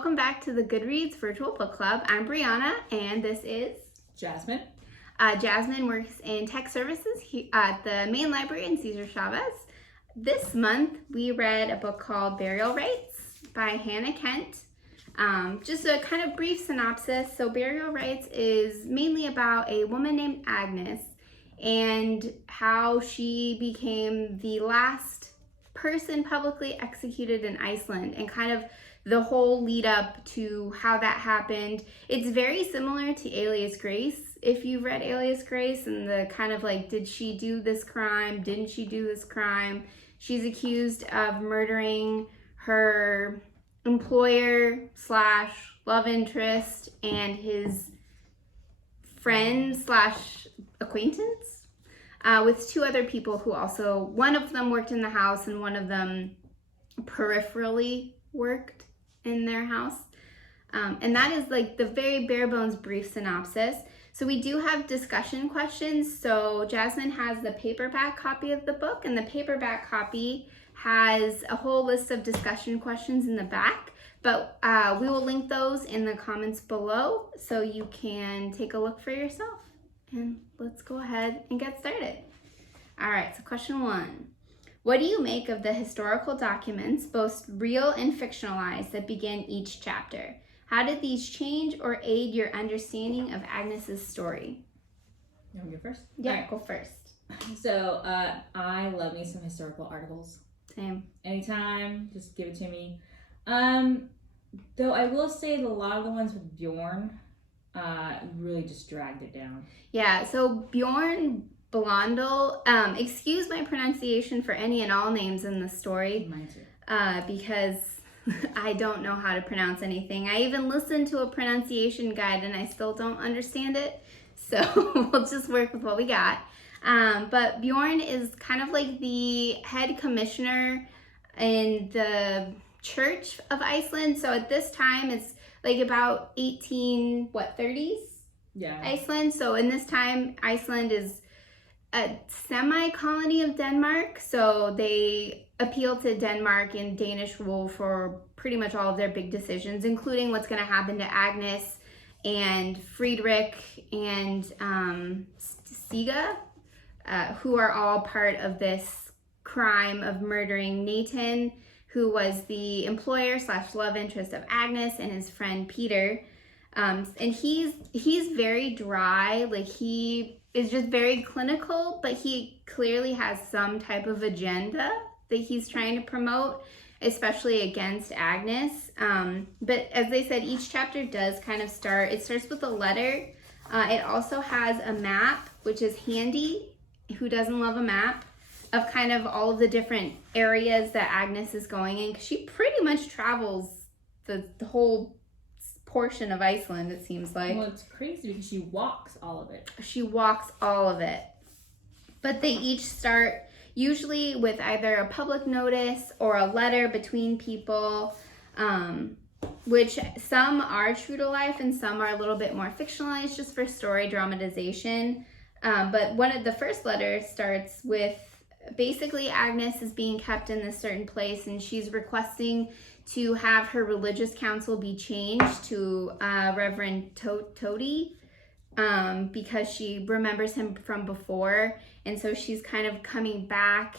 welcome back to the Goodreads Virtual Book Club. I'm Brianna, and this is Jasmine. Jasmine works in tech services at the main library in Cesar Chavez. This month, we read a book called Burial Rites by Hannah Kent. Just a kind of brief synopsis. So Burial Rites is mainly about a woman named Agnes and how she became the last person publicly executed in Iceland, and kind of the whole lead up to how that happened. It's very similar to Alias Grace, if you've read Alias Grace, and the kind of like, did she do this crime? Didn't she do this crime? She's accused of murdering her employer slash love interest and his friend slash acquaintance, with two other people who also, one of them worked in the house and one of them peripherally worked in their house. And that is like the very bare bones brief synopsis. So we do have discussion questions. So Jasmine has the paperback copy of the book, and the paperback copy has a whole list of discussion questions in the back, but we will link those in the comments below so you can take a look for yourself. And let's go ahead and get started. All right, so question 1. What do you make of the historical documents, both real and fictionalized, that begin each chapter? How did these change or aid your understanding of Agnes's story? You want to go first? Yeah, All right. Go first. So I love me some historical articles. Same. Anytime, just give it to me. Though I will say that a lot of the ones with Bjorn really just dragged it down. Yeah, so Bjorn Blondel, excuse my pronunciation for any and all names in the story. Mine too. Because I don't know how to pronounce anything. I even listened to a pronunciation guide and I still don't understand it. So we'll just work with what we got. But Bjorn is kind of like the head commissioner in the Church of Iceland. So at this time, it's like about 30s? Yeah. Iceland. So in this time, Iceland is a semi-colony of Denmark. So they appeal to Denmark and Danish rule for pretty much all of their big decisions, including what's going to happen to Agnes and Friedrich and Stiga, who are all part of this crime of murdering Nathan, who was the employer slash love interest of Agnes, and his friend Peter. And he's very dry, like he is just very clinical, but he clearly has some type of agenda that he's trying to promote, especially against Agnes. But as they said, each chapter does kind of it starts with a letter. It also has a map, which is handy. Who doesn't love a map? Of kind of all of the different areas that Agnes is going in, because she pretty much travels the whole portion of Iceland, it seems like. Well, it's crazy because she walks all of it. She walks all of it. But they each start usually with either a public notice or a letter between people, which some are true to life and some are a little bit more fictionalized just for story dramatization. But one of the first letters starts with basically Agnes is being kept in this certain place, and she's requesting to have her religious council be changed to Reverend Tóti, because she remembers him from before. And so she's kind of coming back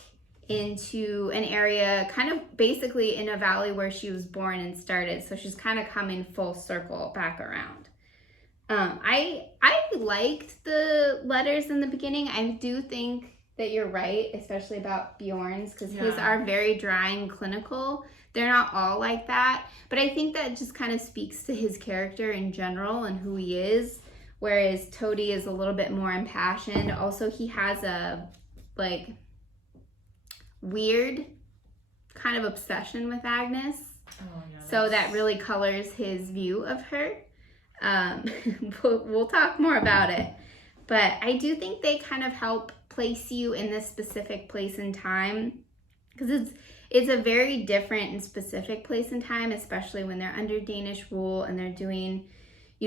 into an area kind of basically in a valley where she was born and started. So she's kind of coming full circle back around. I liked the letters in the beginning. I do think that you're right, especially about Bjorn's, because his are very dry and clinical. They're not all like that, but I think that just kind of speaks to his character in general and who he is, whereas Tóti is a little bit more impassioned. Also, he has a like weird kind of obsession with Agnes. Oh, yeah, so that really colors his view of her. We'll talk more about it, but I do think they kind of help place you in this specific place and time, because it's a very different and specific place and time, especially when they're under Danish rule and they're doing,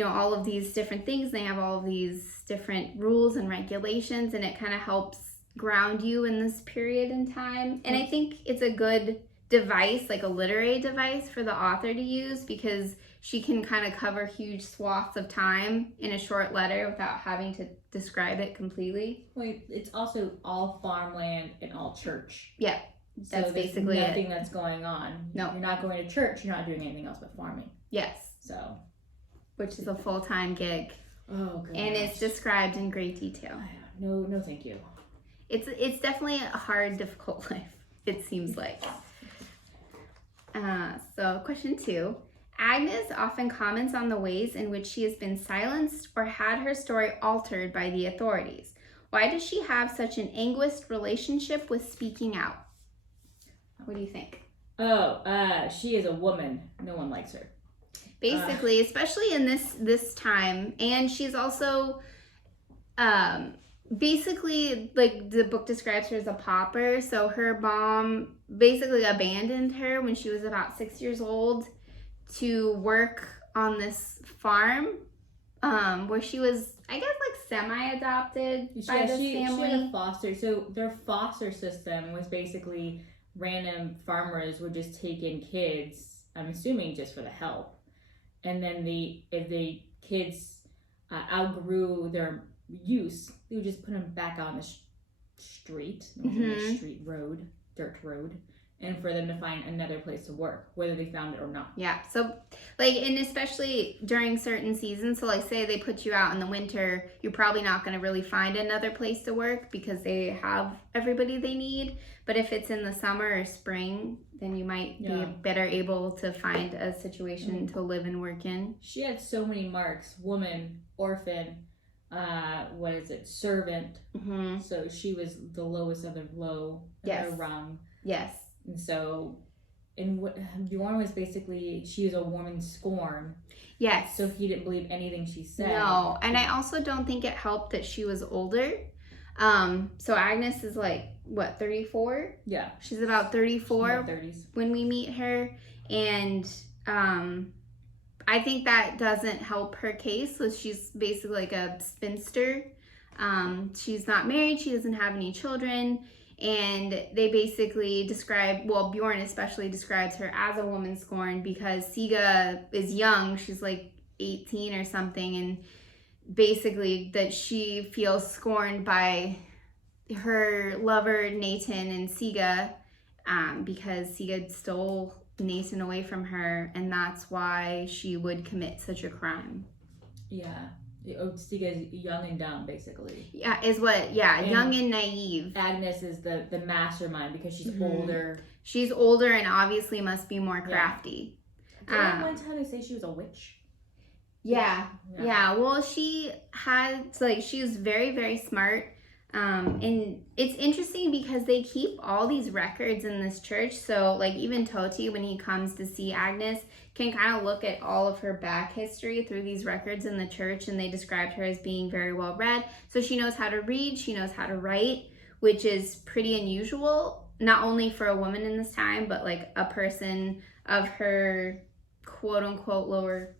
all of these different things. They have all of these different rules and regulations, and it kind of helps ground you in this period in time. And I think it's a good device, like a literary device for the author to use, because she can kind of cover huge swaths of time in a short letter without having to describe it completely. Well, it's also all farmland and all church. Yeah, so that's basically nothing that's going on. No. You're not going to church. You're not doing anything else but farming. Yes. So. Which is a full-time gig. Oh, goodness. And it's described in great detail. No, thank you. It's definitely a hard, difficult life, it seems like. So question 2. Agnes often comments on the ways in which she has been silenced or had her story altered by the authorities. Why does she have such an anguished relationship with speaking out? What do you think? She is a woman. No one likes her. Basically, especially in this time. And she's also, basically, like, the book describes her as a pauper. So her mom basically abandoned her when she was about 6 years old to work on this farm, where she was, I guess, like, semi-adopted by this family. She had a foster. So their foster system was basically random farmers would just take in kids, I'm assuming just for the help. And then if the kids outgrew their use, they would just put them back on the street, dirt road, and for them to find another place to work, whether they found it or not. Yeah, so, like, and especially during certain seasons, so, like, say they put you out in the winter, you're probably not going to really find another place to work because they have everybody they need. But if it's in the summer or spring, then you might be better able to find a situation to live and work in. She had so many marks: woman, orphan, servant. Mm-hmm. So she was the lowest of the low in her rung. Yes. And so, Bjorn was basically, she was a woman scorn. Yes. So he didn't believe anything she said. No, and I also don't think it helped that she was older. So Agnes is like, what, 34? Yeah. She's about 34 She's in her 30s. when we meet her. And I think that doesn't help her case. So she's basically like a spinster. She's not married. She doesn't have any children. And they basically Bjorn especially describes her as a woman scorned because Siga is young. She's like 18 or something. And basically that she feels scorned by her lover Nathan and Siga, because Siga stole Nathan away from her, and that's why she would commit such a crime. Yeah. Siga's young and dumb, basically. Yeah, young and naive. Agnes is the mastermind because she's older. She's older and obviously must be more crafty. Did one time they say she was a witch? Yeah. Well, she was very, very smart. And it's interesting because they keep all these records in this church. So, like, even Tóti, when he comes to see Agnes, can kind of look at all of her back history through these records in the church, and they described her as being very well read. So she knows how to read, she knows how to write, which is pretty unusual, not only for a woman in this time, but like a person of her quote-unquote lower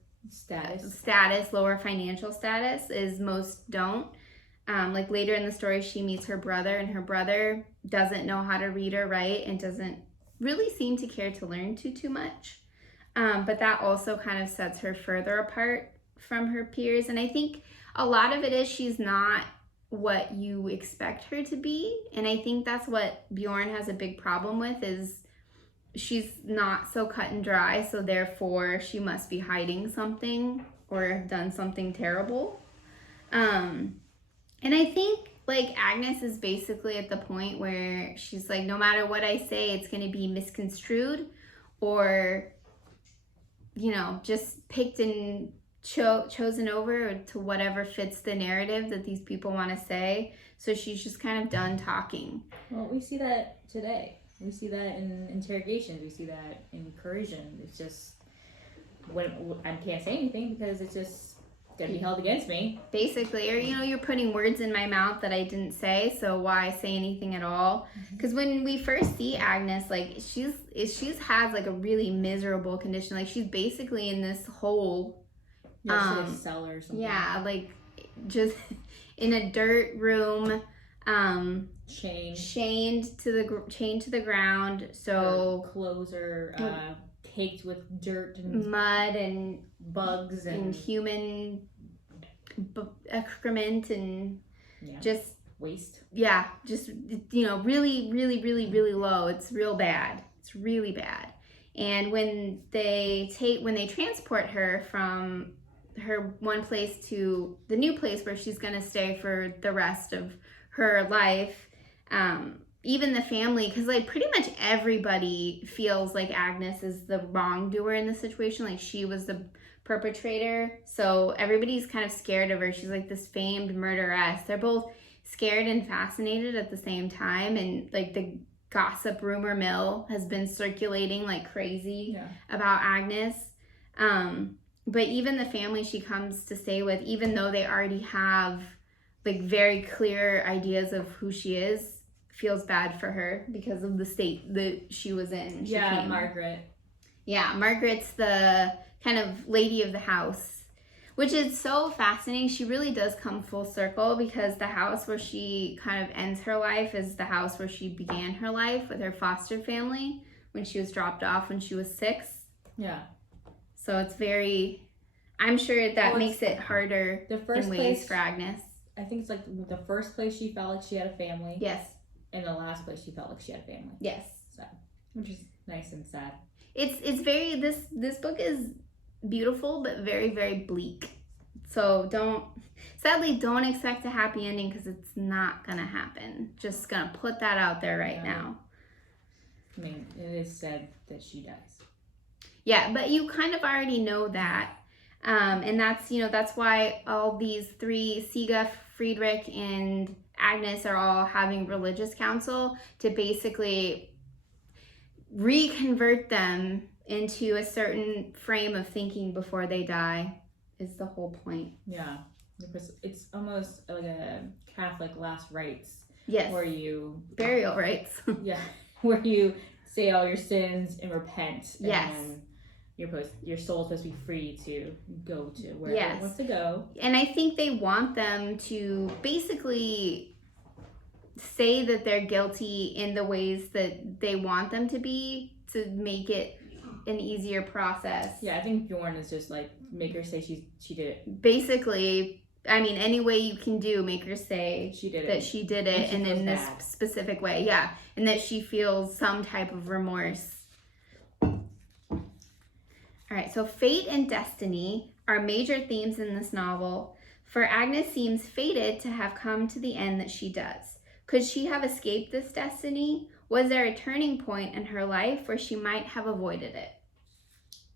lower financial status, is most don't. Like later in the story, she meets her brother, and her brother doesn't know how to read or write and doesn't really seem to care to learn too much. But that also kind of sets her further apart from her peers. And I think a lot of it is she's not what you expect her to be. And I think that's what Bjorn has a big problem with, is she's not so cut and dry. So therefore she must be hiding something or done something terrible. And I think, like, Agnes is basically at the point where she's like, no matter what I say, it's going to be misconstrued or, just picked and chosen over to whatever fits the narrative that these people want to say. So she's just kind of done talking. Well, we see that today. We see that in interrogations. We see that in coercion. It's just, when I can't say anything because it's just going to be held against me. Basically, or, you're putting words in my mouth that I didn't say, so why say anything at all? Because when we first see Agnes, like, she's has, like, a really miserable condition. Like, she's basically in this hole. A cellar or something. Yeah, like, just in a dirt room. chained to the ground. So her clothes are caked with dirt and mud and bugs and human excrement and just waste. Yeah, just really, really, really, really low. It's real bad. It's really bad. And when they transport her from her one place to the new place where she's going to stay for the rest of her life, even the family, because like pretty much everybody feels like Agnes is the wrongdoer in the situation, like she was the perpetrator. So everybody's kind of scared of her. She's like this famed murderess. They're both scared and fascinated at the same time, and like the gossip rumor mill has been circulating like crazy about Agnes. But even the family she comes to stay with, even though they already have like very clear ideas of who she is, feels bad for her because of the state that she was in. Margaret. Yeah, Margaret's the kind of lady of the house, which is so fascinating. She really does come full circle, because the house where she kind of ends her life is the house where she began her life with her foster family when she was dropped off when she was 6. Yeah. So it's very, I'm sure that makes it harder in ways for Agnes. I think it's like the first place she felt like she had a family. Yes. And the last place she felt like she had a family. Yes. So, which is nice and sad. It's very, this book is beautiful but very, very bleak. So sadly don't expect a happy ending, because it's not gonna happen. Just gonna put that out there now. I mean, it is said that she dies. Yeah, but you kind of already know that. And that's why all these 3, Siga, Friedrich, and Agnes, are all having religious counsel to basically reconvert them into a certain frame of thinking before they die, is the whole point. Yeah, because it's almost like a Catholic last rites. Yes. Where you... Burial rites. Yeah, where you say all your sins and repent. Yes. And your soul's supposed to be free to go to wherever it wants to go. And I think they want them to basically say that they're guilty in the ways that they want them to be, to make it an easier process. Yeah, I think Bjorn is just like, make her say she did it. Basically, I mean, any way you can do, make her say she did it and in this specific way. Yeah, and that she feels some type of remorse. All right, so fate and destiny are major themes in this novel, for Agnes seems fated to have come to the end that she does. Could she have escaped this destiny? Was there a turning point in her life where she might have avoided it?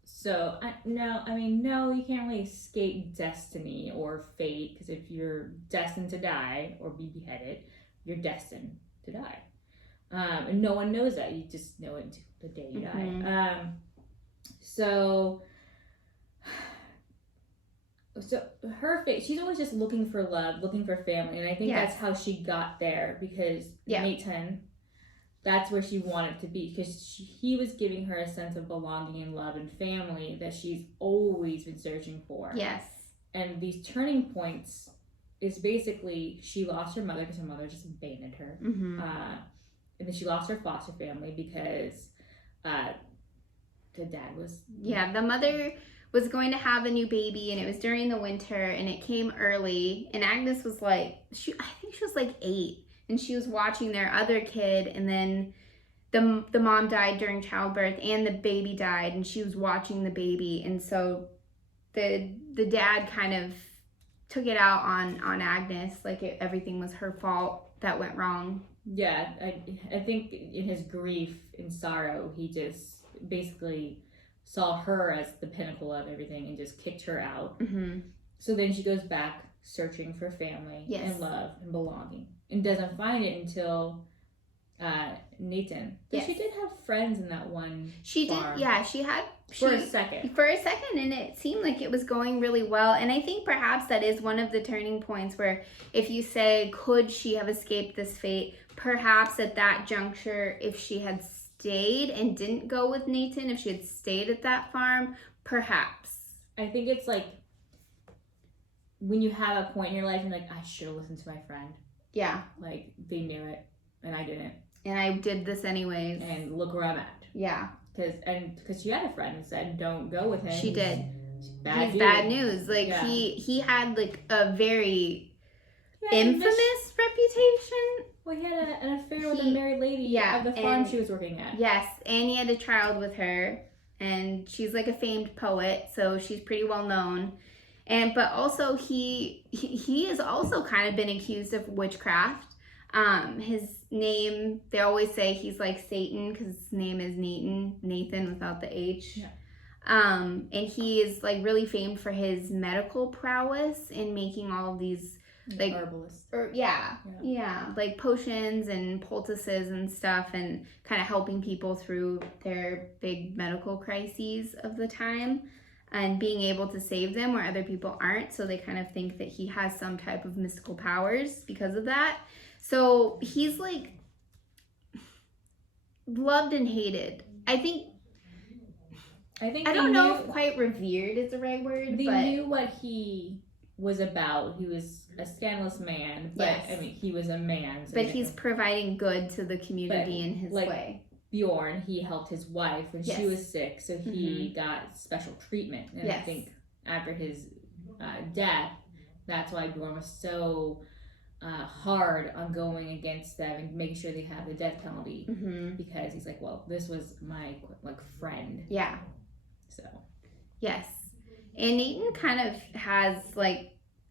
So, no, you can't really escape destiny or fate, because if you're destined to die or be beheaded, you're destined to die. And no one knows that. You just know it until the day you die. So her fate, she's always just looking for love, looking for family, and I think that's how she got there, because Nathan, that's where she wanted to be, because he was giving her a sense of belonging and love and family that she's always been searching for. Yes. And these turning points is basically, she lost her mother because her mother just abandoned her. Mm-hmm. And then she lost her foster family because the dad was... Yeah, the mother was going to have a new baby, and it was during the winter, and it came early, and Agnes was like, I think she was like 8, and she was watching their other kid, and then the mom died during childbirth, and the baby died, and she was watching the baby, and so the dad kind of took it out on Agnes, like everything was her fault that went wrong. Yeah, I think in his grief and sorrow, he just basically saw her as the pinnacle of everything and just kicked her out. Mm-hmm. So then she goes back searching for family and love and belonging, and doesn't find it until Nathan. But she did have friends in that one farm. Did. Yeah, she had for a second, and it seemed like it was going really well. And I think perhaps that is one of the turning points where, if you say, could she have escaped this fate? Perhaps at that juncture, if she had stayed and didn't go with Nathan, if she had stayed at that farm, perhaps. I think it's like when you have a point in your life and like, I should have listened to my friend. Yeah. Like, they knew it, and I didn't. And I did this anyways. And look where I'm at. Yeah. Because she had a friend who said, don't go with him. She did. He's Bad news. Like, he had, like, a very infamous reputation. Well, he had an affair with a married lady at the farm she was working at. Yes, and he had a child with her. And she's, like, a famed poet, so she's pretty well known. But also, he has also kind of been accused of witchcraft. His name, they always say he's like Satan because his name is Nathan without the H. Yeah. And he is like really famed for his medical prowess in making all of these like herbalist. Like potions and poultices and stuff, and kind of helping people through their big medical crises of the time. And being able to save them where other people aren't. So they kind of think that he has some type of mystical powers because of that. So he's like loved and hated. I don't know if quite revered is the right word. They knew what he was about. He was a scandalous man. But yes. I mean, he was a man. So but he's providing good to the community in his way. Bjorn, he helped his wife when she was sick, so he got special treatment. And I think after his death, that's why Bjorn was so hard on going against them and making sure they have the death penalty, because he's like, well, this was my friend. Yeah. So. Yes, and Nathan kind of has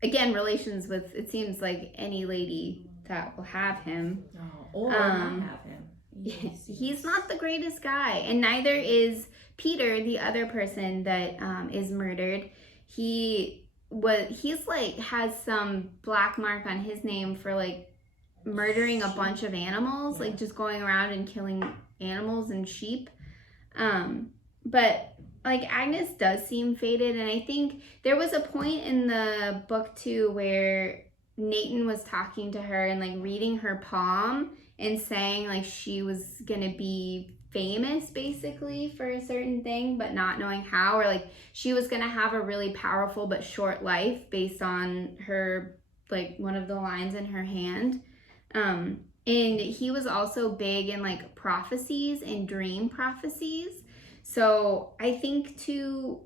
again relations with, it seems like, any lady that will have him. Or not have him. He's not the greatest guy, and neither is Peter, the other person that is murdered. He's has some black mark on his name for murdering a bunch of animals, just going around and killing animals and sheep. But Agnes does seem faded, and I think there was a point in the book too where Nathan was talking to her and reading her palm and saying she was gonna be famous basically for a certain thing, but not knowing how, or she was gonna have a really powerful but short life based on her one of the lines in her hand. And he was also big in prophecies and dream prophecies. So I think too,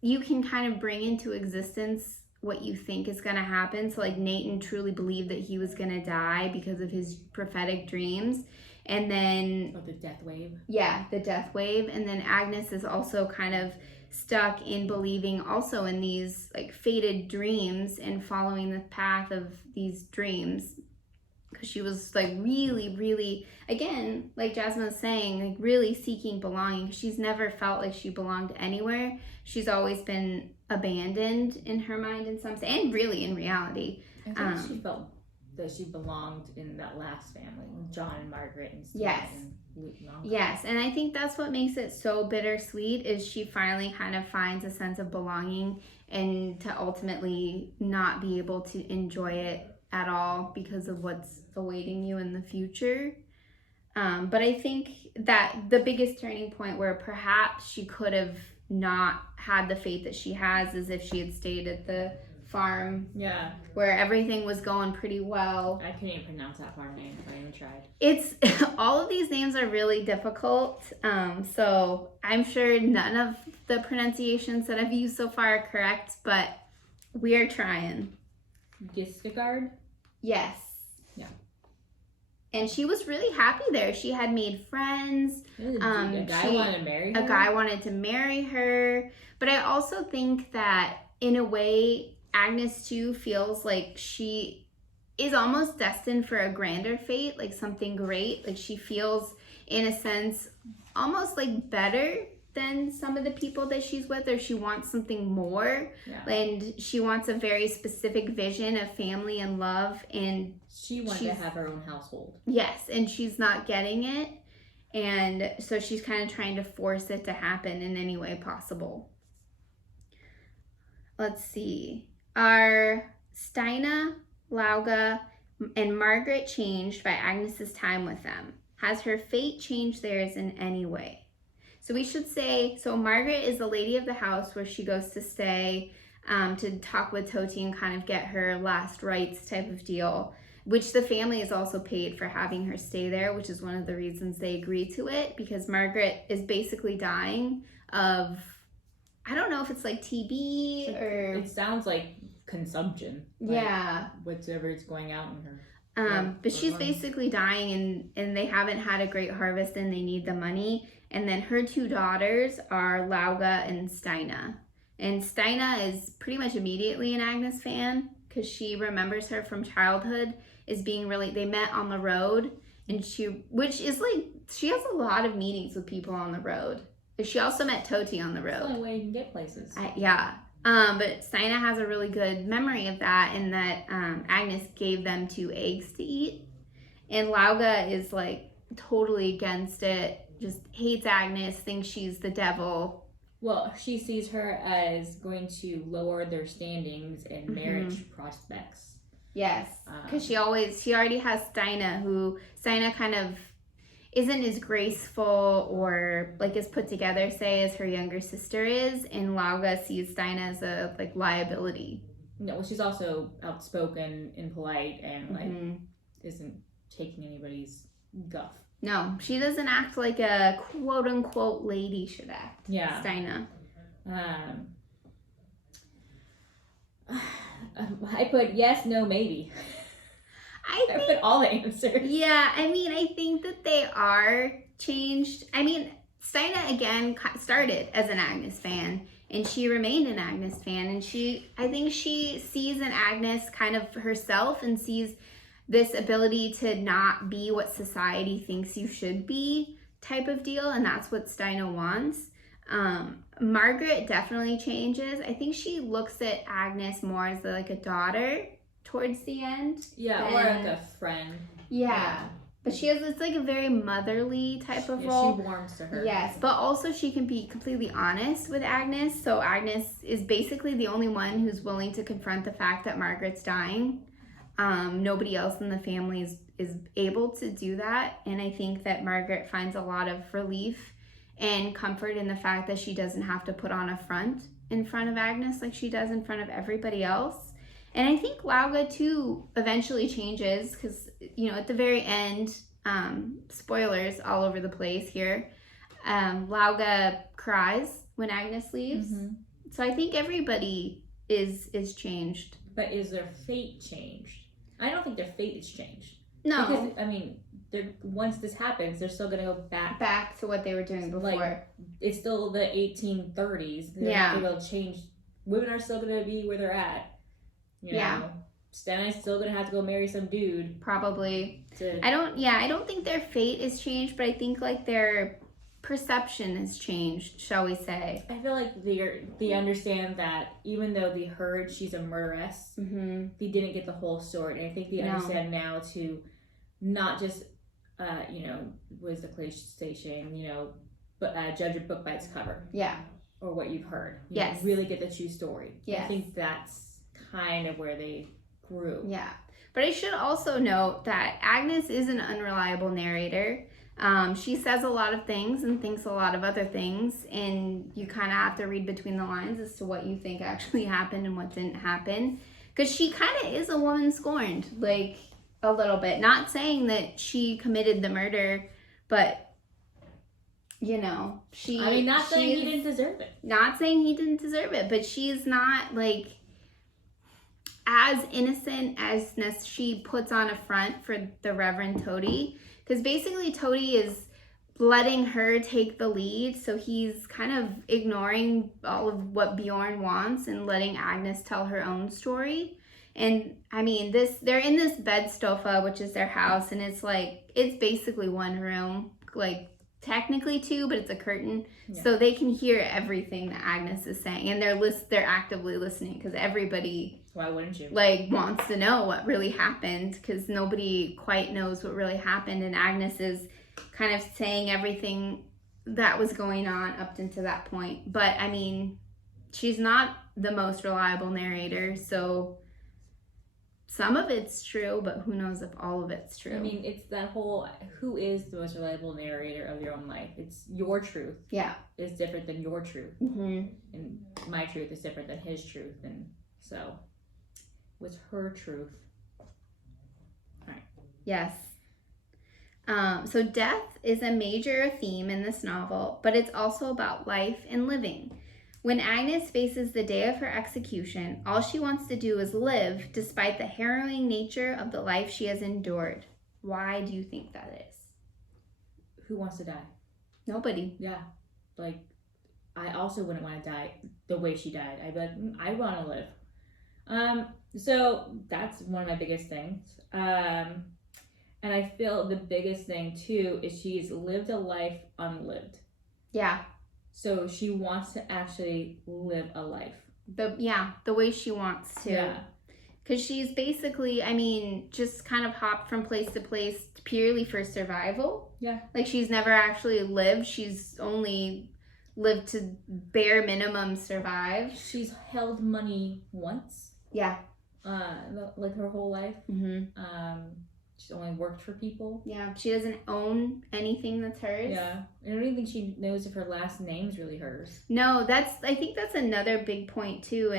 you can kind of bring into existence what you think is going to happen. So Nathan truly believed that he was going to die because of his prophetic dreams. And then... the death wave. Yeah, the death wave. And then Agnes is also kind of stuck in believing also in these fated dreams and following the path of these dreams. Because she was really, really, again, like Jasmine was saying, really seeking belonging. She's never felt like she belonged anywhere. She's always been abandoned in her mind in some sense, and really in reality. I think she felt that she belonged in that last family, John and Margaret and Steve. Yes. And Luke and all. Yes, and I think that's what makes it so bittersweet, is she finally kind of finds a sense of belonging, and to ultimately not be able to enjoy it at all because of what's awaiting you in the future. But I think that the biggest turning point where perhaps she could have not had the faith that she has is if she had stayed at the farm. Yeah. Where everything was going pretty well. I couldn't even pronounce that farm name if I even tried. It's all of these names are really difficult. So I'm sure none of the pronunciations that I've used so far are correct, but we are trying. Gistigard? Yes. Yeah. And she was really happy there. She had made friends. A guy wanted to marry her? A guy wanted to marry her. But I also think that, in a way, Agnes, too, feels like she is almost destined for a grander fate, something great. She feels, in a sense, almost better than some of the people that she's with, or she wants something more. Yeah. And she wants a very specific vision of family and love, and she wanted to have her own household. Yes, and she's not getting it, and so she's kind of trying to force it to happen in any way possible. Let's see. Are Stina, Lauga, and Margaret changed by Agnes's time with them? Has her fate changed theirs in any way? So we should say, so Margaret is the lady of the house where she goes to stay to talk with Tóti and kind of get her last rites type of deal. which the family is also paid for having her stay there, which is one of the reasons they agreed to it, because Margaret is basically dying of, I don't know if it's like TB or... It sounds like consumption. Like yeah. whatever is going out in her. But she's basically dying, and they haven't had a great harvest, and they need the money. And then her 2 daughters are Lauga and Steina. And Steina is pretty much immediately an Agnes fan, because she remembers her from childhood as being really, they met on the road, and which is like, she has a lot of meetings with people on the road. She also met Tóti on the road. That's the only way you can get places. Yeah. But Steina has a really good memory of that, and that Agnes gave them 2 eggs to eat. And Lauga is like totally against it, just hates Agnes, thinks she's the devil. Well, she sees her as going to lower their standings in marriage prospects. Yes, because she already has Steina, who Steina kind of isn't as graceful or like as put together, say, as her younger sister is, and Lauga sees Steina as a like liability. No, well, she's also outspoken and polite and like isn't taking anybody's guff. No, she doesn't act like a quote unquote lady should act. Yeah, Steina. I put yes, no, maybe. I put all the answers. Yeah, I mean, I think that they are changed. I mean, Steina, again, started as an Agnes fan, and she remained an Agnes fan, and I think she sees in Agnes kind of herself, and sees this ability to not be what society thinks you should be type of deal, and that's what Steina wants. Margaret definitely changes. I think she looks at Agnes more as like a daughter towards the end. Yeah, or like a friend. Yeah. But it's like a very motherly type of role. She warms to her. Yes, but also she can be completely honest with Agnes. So Agnes is basically the only one who's willing to confront the fact that Margaret's dying. Nobody else in the family is able to do that. And I think that Margaret finds a lot of relief and comfort in the fact that she doesn't have to put on a front in front of Agnes like she does in front of everybody else. And I think Lauga, too, eventually changes because, at the very end, spoilers all over the place here, Lauga cries when Agnes leaves. So I think everybody is changed. But is their fate changed? I don't think their fate is changed. No. Because, I mean, once this happens, they're still going to go back to what they were doing before. Like, it's still the 1830s. They're not going to change. Women are still going to be where they're at. Steina's still gonna have to go marry some dude. Probably. I don't think their fate is changed, but I think like their perception has changed, shall we say. I feel like they understand that even though they heard she's a murderess, they didn't get the whole story. And I think they understand now to not just was the cliche saying, but judge a book by its cover. Yeah. Or what you've heard. You really get the true story. Yes. I think that's kind of where they grew. Yeah. But I should also note that Agnes is an unreliable narrator. She says a lot of things and thinks a lot of other things, and you kind of have to read between the lines as to what you think actually happened and what didn't happen. Because she kind of is a woman scorned, like a little bit. Not saying that she committed the murder, but not saying he didn't deserve it. Not saying he didn't deserve it, but she's not like as innocent as she puts on a front for the Reverend Tóti, because basically Tóti is letting her take the lead, so he's kind of ignoring all of what Bjorn wants and letting Agnes tell her own story. And I mean, they're in this bedstofa, which is their house, and it's basically one room, like technically 2, but it's a curtain, so they can hear everything that Agnes is saying, and they're actively listening because everybody, why wouldn't you, wants to know what really happened, because nobody quite knows what really happened, and Agnes is kind of saying everything that was going on up until that point. But I mean, she's not the most reliable narrator, so some of it's true, but who knows if all of it's true. I mean, it's that whole, who is the most reliable narrator of your own life? It's your truth. Yeah. Is different than your truth. And my truth is different than his truth. And so, what's her truth? Yes. So death is a major theme in this novel, but it's also about life and living. When Agnes faces the day of her execution, all she wants to do is live despite the harrowing nature of the life she has endured. Why do you think that is? Who wants to die? Nobody. Yeah. Like, I also wouldn't want to die the way she died. I'd be like, I want to live. So that's one of my biggest things. And I feel the biggest thing too is she's lived a life unlived. Yeah. So she wants to actually live a life. The way she wants to. Yeah. Because she's basically, I mean, just kind of hopped from place to place purely for survival. Yeah. Like, she's never actually lived. She's only lived to bare minimum survive. She's held money once. Yeah. Like her whole life. Mm-hmm. She's only worked for people. Yeah. She doesn't own anything that's hers. Yeah. I don't even think she knows if her last name's really hers. No, I think that's another big point too.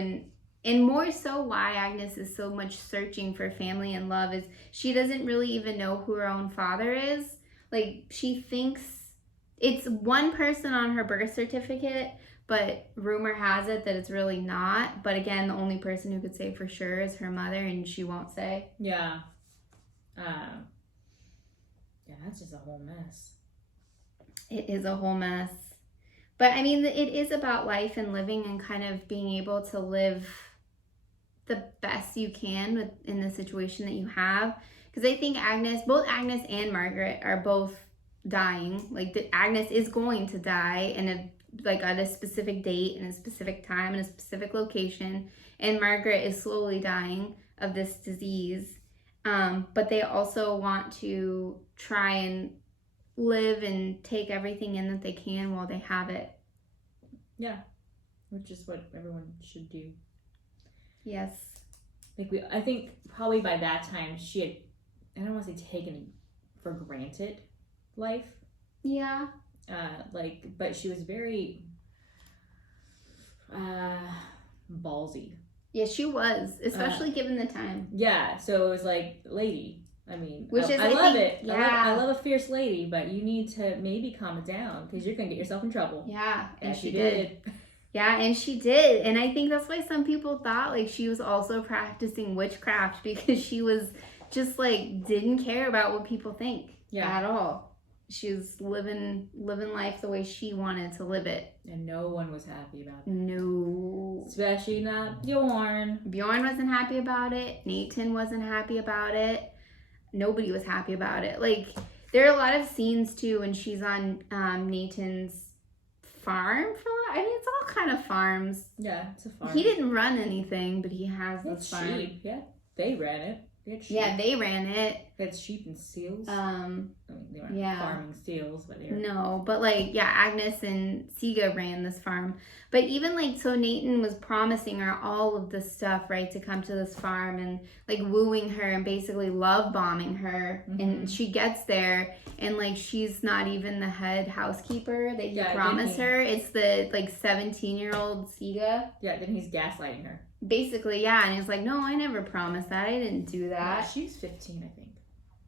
And more so why Agnes is so much searching for family and love is she doesn't really even know who her own father is. Like, she thinks it's one person on her birth certificate, but rumor has it that it's really not. But again, the only person who could say for sure is her mother, and she won't say. Yeah. Yeah, that's just a whole mess. It is a whole mess. But I mean, it is about life and living and kind of being able to live the best you can in the situation that you have. Because I think both Agnes and Margaret are both dying. Like, Agnes is going to die at a specific date and a specific time and a specific location. And Margaret is slowly dying of this disease. But they also want to try and live and take everything in that they can while they have it. Yeah, which is what everyone should do. Yes. I think probably by that time she had, I don't want to say taken for granted life. Yeah. But she was very ballsy. Yeah, she was, especially given the time. Yeah, so it was like, lady, I mean, I love it. Yeah. I love a fierce lady, but you need to maybe calm it down because you're going to get yourself in trouble. Yeah, and she did. Yeah, and she did. And I think that's why some people thought, like, she was also practicing witchcraft because she was just, like, didn't care about what people think at all. She was living life the way she wanted to live it. And no one was happy about it. No. Especially not Bjorn. Bjorn wasn't happy about it. Nathan wasn't happy about it. Nobody was happy about it. Like, there are a lot of scenes, too, when she's on Nathan's farm I mean, it's all kind of farms. Yeah, it's a farm. He didn't run anything, but he has this farm. Sheep. Yeah, they ran it. Yeah, they ran it. They had sheep and seals. I mean, they weren't farming seals, but they were. No, but Agnes and Siga ran this farm. But even so Nathan was promising her all of this stuff, right, to come to this farm and wooing her and basically love bombing her. Mm-hmm. And she gets there and she's not even the head housekeeper that he promised her. It's the 17-year-old Siga. Yeah, then he's gaslighting her. Basically, yeah, and he's like, no, I never promised that. I didn't do that. Yeah, she's 15, I think.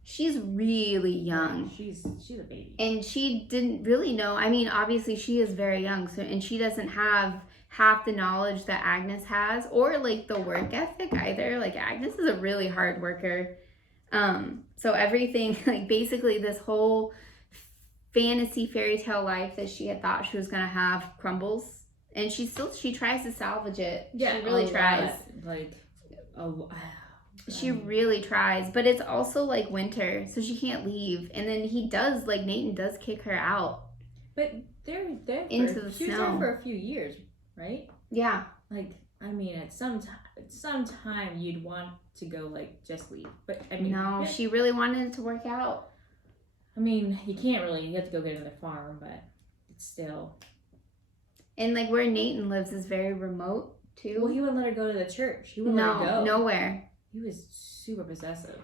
She's really young. She's a baby. And she didn't really know. I mean, obviously, she is very young, and she doesn't have half the knowledge that Agnes has, or the work ethic either. Agnes is a really hard worker. So everything, basically this whole fantasy fairy tale life that she had thought she was gonna have crumbles. And she tries to salvage it. Yeah, she really tries. She really tries. But it's also winter, so she can't leave. And then Nathan does kick her out. But they're there into the snow. She was there for a few years, right? Yeah. I mean, at some time you'd want to go just leave. But I mean, no, she really wanted it to work out. I mean, you can't really. You have to go get another farm, but it's still. And where Nathan lives is very remote too. Well, he wouldn't let her go to the church. He wouldn't let her go. Nowhere. He was super possessive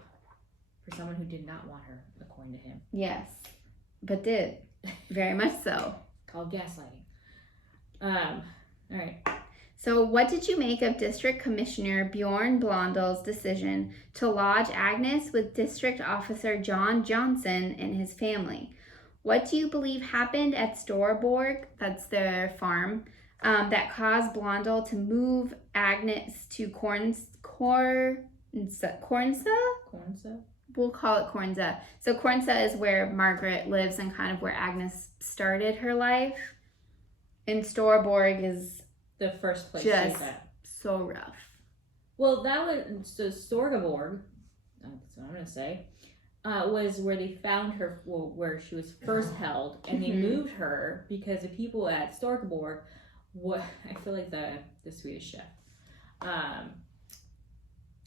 for someone who did not want her, according to him. Yes, but did very much so. Called gaslighting. All right. So what did you make of District Commissioner Bjorn Blondel's decision to lodge Agnes with District Officer John Johnson and his family? What do you believe happened at Storborg, that's their farm, that caused Blondel to move Agnes to Cornsa? We'll call it Cornsa. So Cornsa is where Margaret lives and kind of where Agnes started her life. And Storborg is the first place just she's at. So rough. Well, that was so Storborg. That's what I'm gonna say. Was where they found her, where she was first held, and they moved her because the people at Storborg, I feel like the Swedish chef,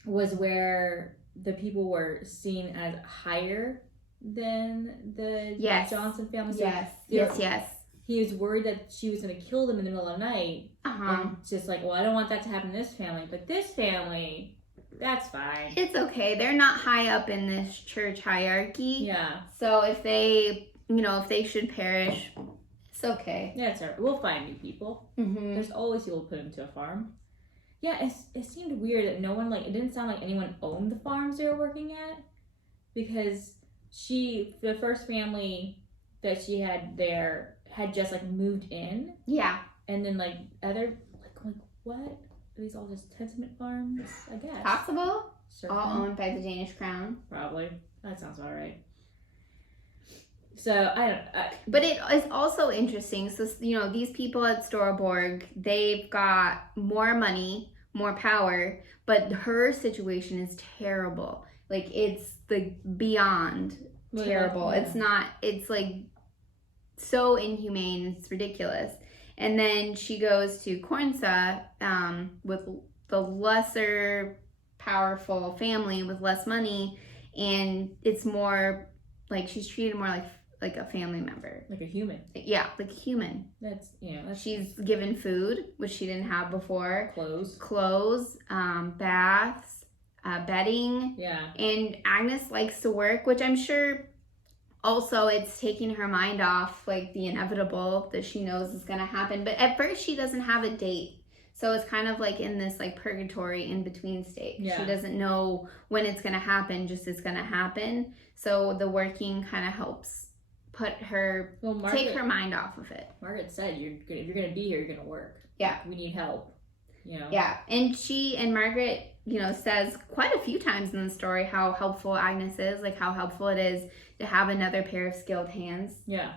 was where the people were seen as higher than the Johnson family. So yes. He was worried that she was going to kill them in the middle of the night. And just like, well, I don't want that to happen to this family, but this family, that's fine. It's okay. They're not high up in this church hierarchy. Yeah. So if they should perish, it's okay. Yeah, it's all right. We'll find new people. Mm-hmm. There's always people put into a farm. Yeah, it seemed weird that no one, it didn't sound like anyone owned the farms they were working at, because the first family that she had there had just moved in. Yeah. And then other what? Are these all just tenement farms? I guess. Possible. Certainly. All owned by the Danish crown. Probably. That sounds about right. So But it is also interesting. So these people at Storborg, they've got more money, more power, but her situation is terrible. It's beyond terrible. Yeah. It's not. It's so inhumane. It's ridiculous. And then she goes to Cornsa with the lesser powerful family with less money, and it's more she's treated more like a family member, like a human. Yeah, like a human. That's she's given food, which she didn't have before. Clothes, baths, bedding. Yeah. And Agnes likes to work, which I'm sure also it's taking her mind off the inevitable that she knows is going to happen. But at first she doesn't have a date. So it's kind of in this purgatory in between state. Yeah. She doesn't know when it's going to happen, just it's going to happen. So the working kind of helps put her, take her mind off of it. Margaret said, if you're going to be here, you're going to work. Yeah. We need help. Yeah. And Margaret, says quite a few times in the story how helpful Agnes is, how helpful it is to have another pair of skilled hands. Yeah.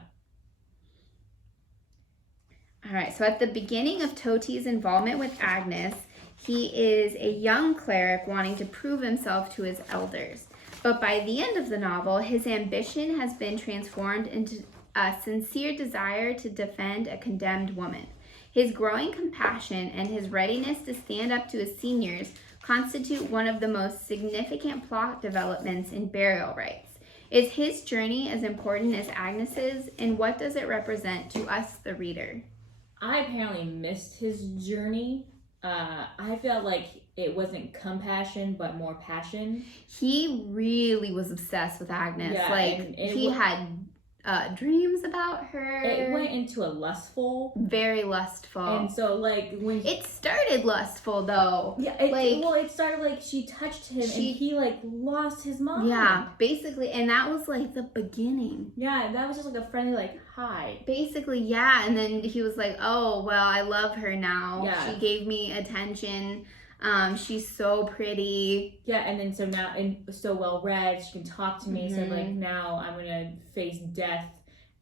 All right, so at the beginning of Tóti's involvement with Agnes, he is a young cleric wanting to prove himself to his elders. But by the end of the novel, his ambition has been transformed into a sincere desire to defend a condemned woman. His growing compassion and his readiness to stand up to his seniors constitute one of the most significant plot developments in Burial Rites. Is his journey as important as Agnes's, and what does it represent to us, the reader? I apparently missed his journey. I felt like it wasn't compassion, but more passion. He really was obsessed with Agnes. Yeah, he had dreams about her. It went into a very lustful. And so when it started lustful though. Yeah, it started she touched him and he lost his mind. Yeah, basically, and that was the beginning. Yeah, that was just a friendly hi. Basically, yeah, and then he was oh well, I love her now. Yeah. She gave me attention. She's so pretty. Yeah, and then so now, and so well read, she can talk to me. Mm-hmm. So now I'm gonna face death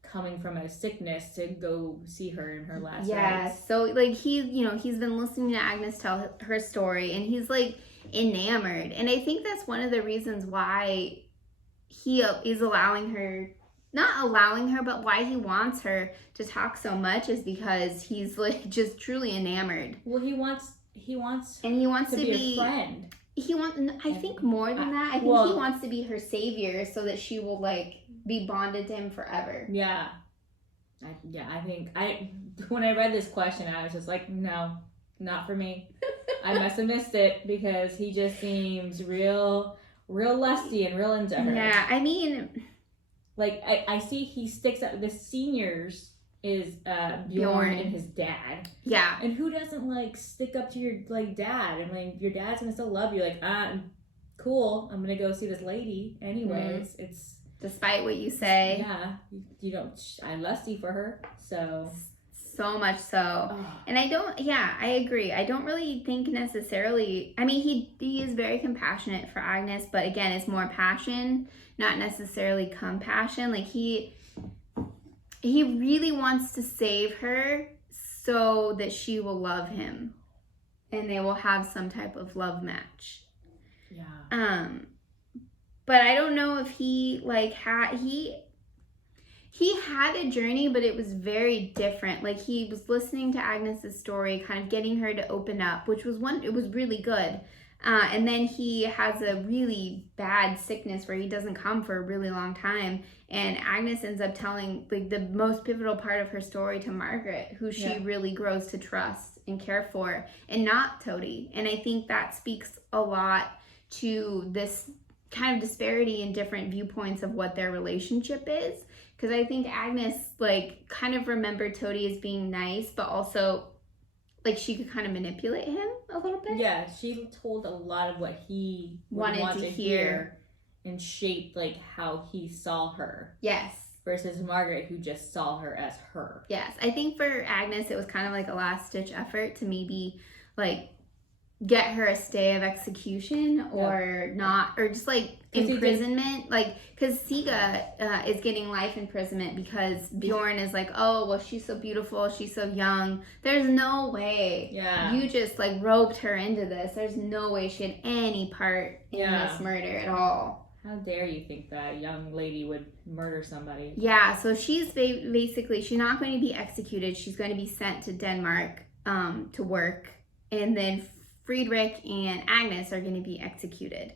coming from a sickness to go see her in her last rites. So he's been listening to Agnes tell her story, and he's enamored. And I think that's one of the reasons why he is not allowing her, but why he wants her to talk so much is because he's just truly enamored. Well, he wants to be a friend. I think more than that. I think he wants to be her savior so that she will be bonded to him forever. Yeah. I think when I read this question, I was just no, not for me. I must have missed it because he just seems real lusty and real into her. Yeah, I mean, I see he sticks up the seniors is Bjorn Bjorn. and his dad. Yeah. And who doesn't like stick up to your like dad and like your dad's gonna still love you, like cool, I'm gonna go see this lady anyways. It's despite what you say. Yeah, you don't. I'm lusty for her, so much so. And I agree. I don't really think necessarily. I mean, he is very compassionate for Agnes, but again, it's more passion, not necessarily compassion. Like he really wants to save her so that she will love him, and they will have some type of love match. Yeah. But I don't know if he had a journey, but it was very different. Like he was listening to Agnes's story, kind of getting her to open up, which was it was really good. And then he has a really bad sickness where he doesn't come for a really long time. And Agnes ends up telling like the most pivotal part of her story to Margaret, who she really grows to trust and care for, and not Tóti. And I think that speaks a lot to this kind of disparity in different viewpoints of what their relationship is. Because I think Agnes like kind of remembered Tóti as being nice, but also like she could kind of manipulate him a little bit. Yeah, she told a lot of what he wanted to hear and shaped like how he saw her. Yes. Versus Margaret, who just saw her as her. Yes, I think for Agnes it was kind of like a last ditch effort to maybe like get her a stay of execution or not, or just like imprisonment, like because Siga is getting life imprisonment because Bjorn is like, oh well, she's so beautiful, she's so young, there's no way you just like roped her into this, there's no way she had any part in this murder at all. How dare you think that a young lady would murder somebody? Yeah, so she's basically, she's not going to be executed, she's going to be sent to Denmark to work, and then Friedrich and Agnes are going to be executed.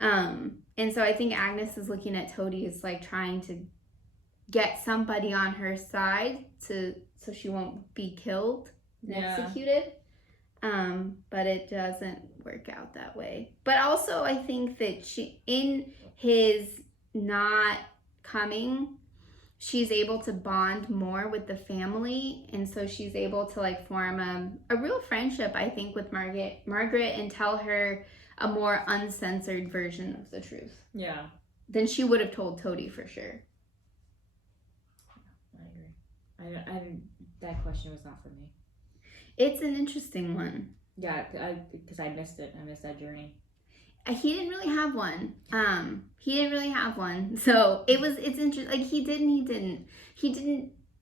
And so I think Agnes is looking at Tóti as like trying to get somebody on her side so she won't be killed and executed. But it doesn't work out that way. But also I think that in his not coming, she's able to bond more with the family, and so she's able to like form a real friendship, I think, with Margaret and tell her a more uncensored version of the truth. Yeah. Than she would have told Tóti for sure. I agree. That question was not for me. It's an interesting one. Yeah, because I missed it. I missed that journey. He didn't really have one. So it's interesting. Like he didn't.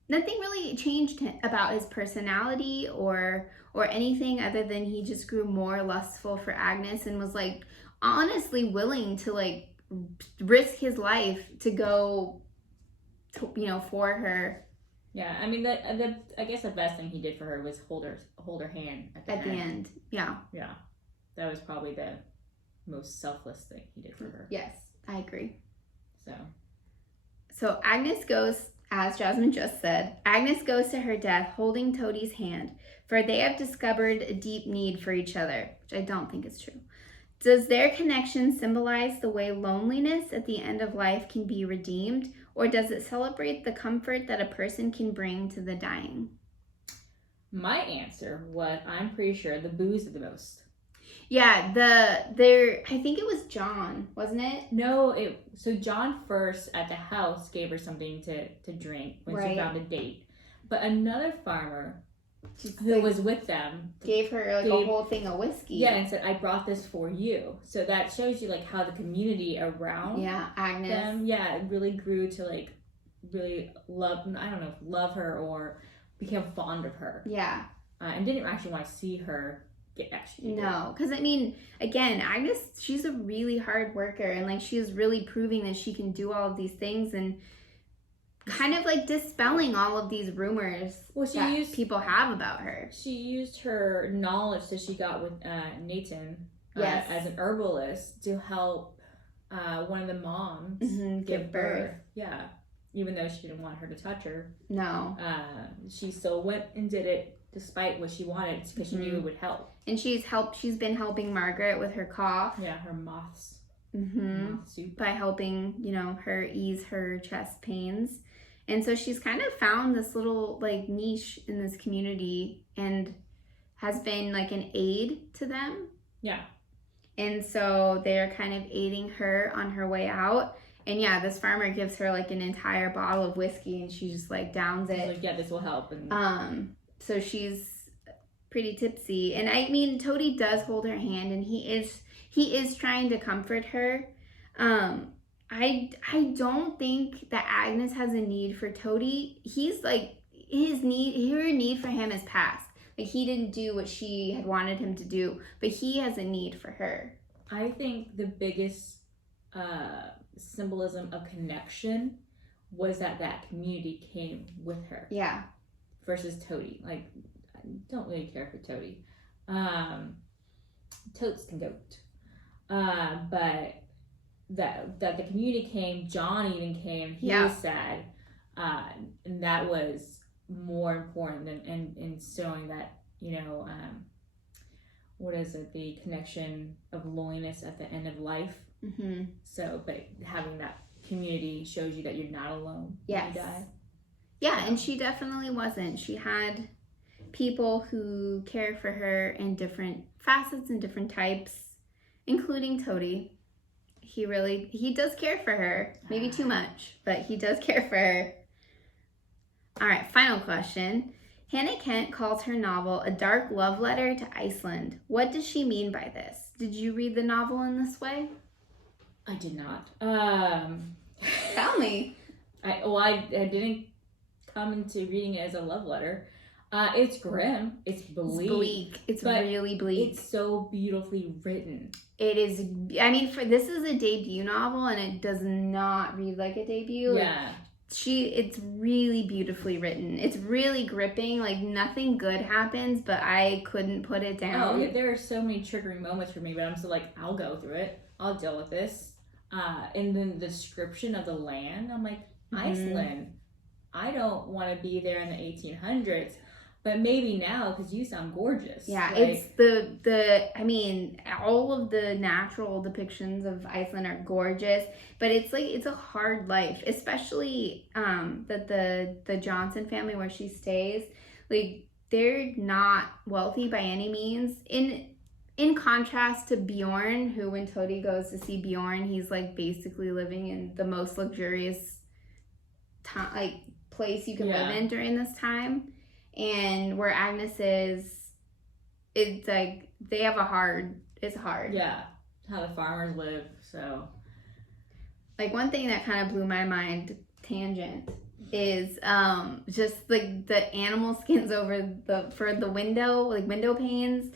Nothing really changed about his personality or anything other than he just grew more lustful for Agnes and was like honestly willing to like risk his life to go to, for her. Yeah, I mean I guess the best thing he did for her was hold her hand at the end. Yeah. Yeah. That was probably the most selfless thing he did for her. Yes, I agree. So Agnes goes, as Jasmine just said, Agnes goes to her death holding Tóti's hand, for they have discovered a deep need for each other, which I don't think is true. Does their connection symbolize the way loneliness at the end of life can be redeemed, or does it celebrate the comfort that a person can bring to the dying? My answer was, I'm pretty sure the booze did the most. Yeah, I think it was John, wasn't it? No, so John first at the house gave her something to drink when she found a date. But another farmer who was with them gave her a whole thing of whiskey. Yeah, and said, I brought this for you. So that shows you like how the community around Agnes. them, it really grew to like really love her or became fond of her. Yeah. And didn't actually want to see her get executed. No, because I mean, again, Agnes, she's a really hard worker, and like she's really proving that she can do all of these things and kind of like dispelling all of these rumors people have about her. She used her knowledge that she got with Nathan as an herbalist to help one of the moms give birth. Yeah, even though she didn't want her to touch her. No. She still went and did it despite what she wanted because she knew it would help. And she's been helping Margaret with her cough. Yeah, her moth soup. By helping, her ease her chest pains. And so she's kind of found this little like niche in this community and has been like an aid to them. Yeah. And so they're kind of aiding her on her way out. And yeah, this farmer gives her like an entire bottle of whiskey and she just like downs it. Like, yeah, this will help. And so she's pretty tipsy. And I mean, Tóti does hold her hand and he is trying to comfort her. I don't think that Agnes has a need for Tóti. He's like, her need for him is past. Like, he didn't do what she had wanted him to do, but he has a need for her. I think the biggest symbolism of connection was that community came with her. Yeah. Versus Tóti. Like, I don't really care for Tóti. Totes can goat. But that the community came, John even came, he was sad. And that was more important in showing that, you know, what is it, the connection of loneliness at the end of life. Mm-hmm. So, but having that community shows you that you're not alone when you die. Yeah, and she definitely wasn't. She had people who cared for her in different facets and different types, including Tóti. He does care for her. Maybe too much, but he does care for her. All right, final question. Hannah Kent calls her novel a dark love letter to Iceland. What does she mean by this? Did you read the novel in this way? I did not. Tell me. I didn't come into reading it as a love letter. It's grim. It's bleak. It's really bleak. It's so beautifully written. It is. I mean, this is a debut novel, and it does not read like a debut. Yeah. It's really beautifully written. It's really gripping. Like, nothing good happens, but I couldn't put it down. Oh, yeah, there are so many triggering moments for me, but I'm still like, I'll go through it. I'll deal with this. And then the description of the land, I'm like, Iceland. I don't want to be there in the 1800s, but maybe now because you sound gorgeous. Yeah, like, it's I mean, all of the natural depictions of Iceland are gorgeous, but it's a hard life, especially that the Johnson family where she stays, like, they're not wealthy by any means. In contrast to Bjorn, who when Tóti goes to see Bjorn, he's like basically living in the most luxurious place you can live in during this time. And where Agnes is, it's like they have it's hard. Yeah, how the farmers live. So, like, one thing that kind of blew my mind, tangent, is just like the animal skins for the window, like window panes.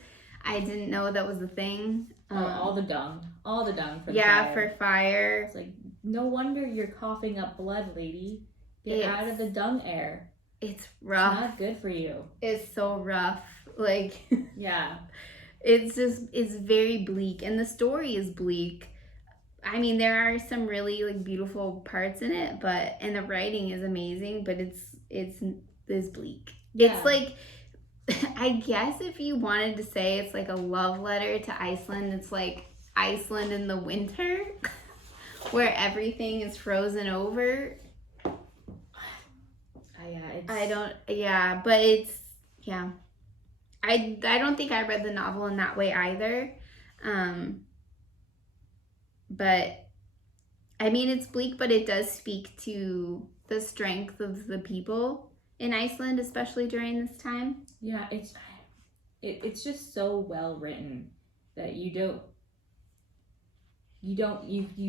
I didn't know that was a thing. All the dung for the fire. for fire. It's like, no wonder you're coughing up blood, lady. Get out of the dung air. It's rough. It's not good for you. It's so rough. Like, yeah. It's very bleak, and the story is bleak. I mean, there are some really like beautiful parts in it, and the writing is amazing, but it's bleak. Yeah. It's like, I guess if you wanted to say it's like a love letter to Iceland, it's like Iceland in the winter, where everything is frozen over. I don't think I read the novel in that way either. But I mean, it's bleak, but it does speak to the strength of the people in Iceland, especially during this time. Yeah, it's just so well written that you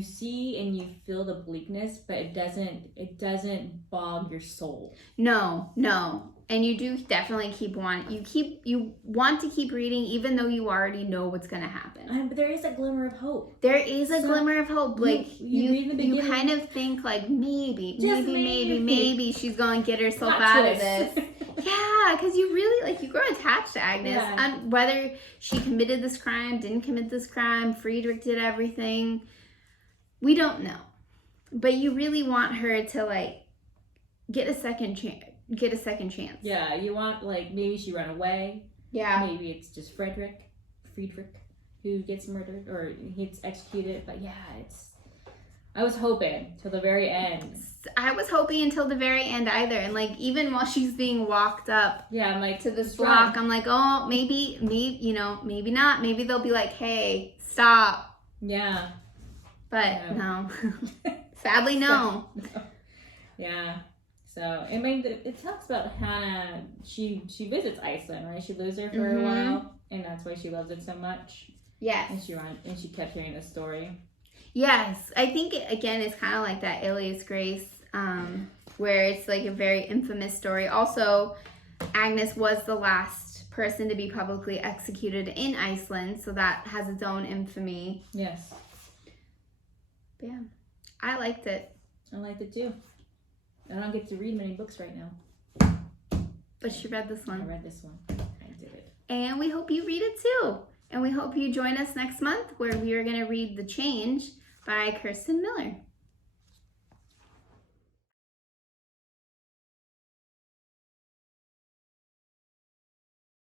see and you feel the bleakness, but it doesn't bog your soul. No. And you do definitely you want to keep reading even though you already know what's going to happen. But there is a glimmer of hope. There is a glimmer of hope. Like, you read the beginning, you kind of think like maybe she's going to get herself Plot out twist. of this. Yeah, because you really, like, you grow attached to Agnes. Yeah. Whether she committed this crime, didn't commit this crime, Friedrich did everything, we don't know. But you really want her to, like, get a second chance. Yeah, you want, like, maybe she ran away. Yeah. Maybe it's just Friedrich who gets murdered or gets executed. But yeah, I was hoping till the very end. I was hoping until the very end either. And like, even while she's being walked up I'm like, to this block, I'm like, oh, maybe, maybe not. Maybe they'll be like, hey, stop. Yeah. But no. Sadly, no. Yeah. So, I mean, it talks about Hannah, she visits Iceland, right? She lives there for a while, and that's why she loves it so much. Yes. And she kept hearing the story. Yes. I think, again, it's kind of like that Alias Grace, where it's like a very infamous story. Also, Agnes was the last person to be publicly executed in Iceland, so that has its own infamy. Yes. But yeah, I liked it. I liked it too. I don't get to read many books right now. But she read this one. I read this one. I did it. And we hope you read it too. And we hope you join us next month where we are going to read The Change by Kirsten Miller.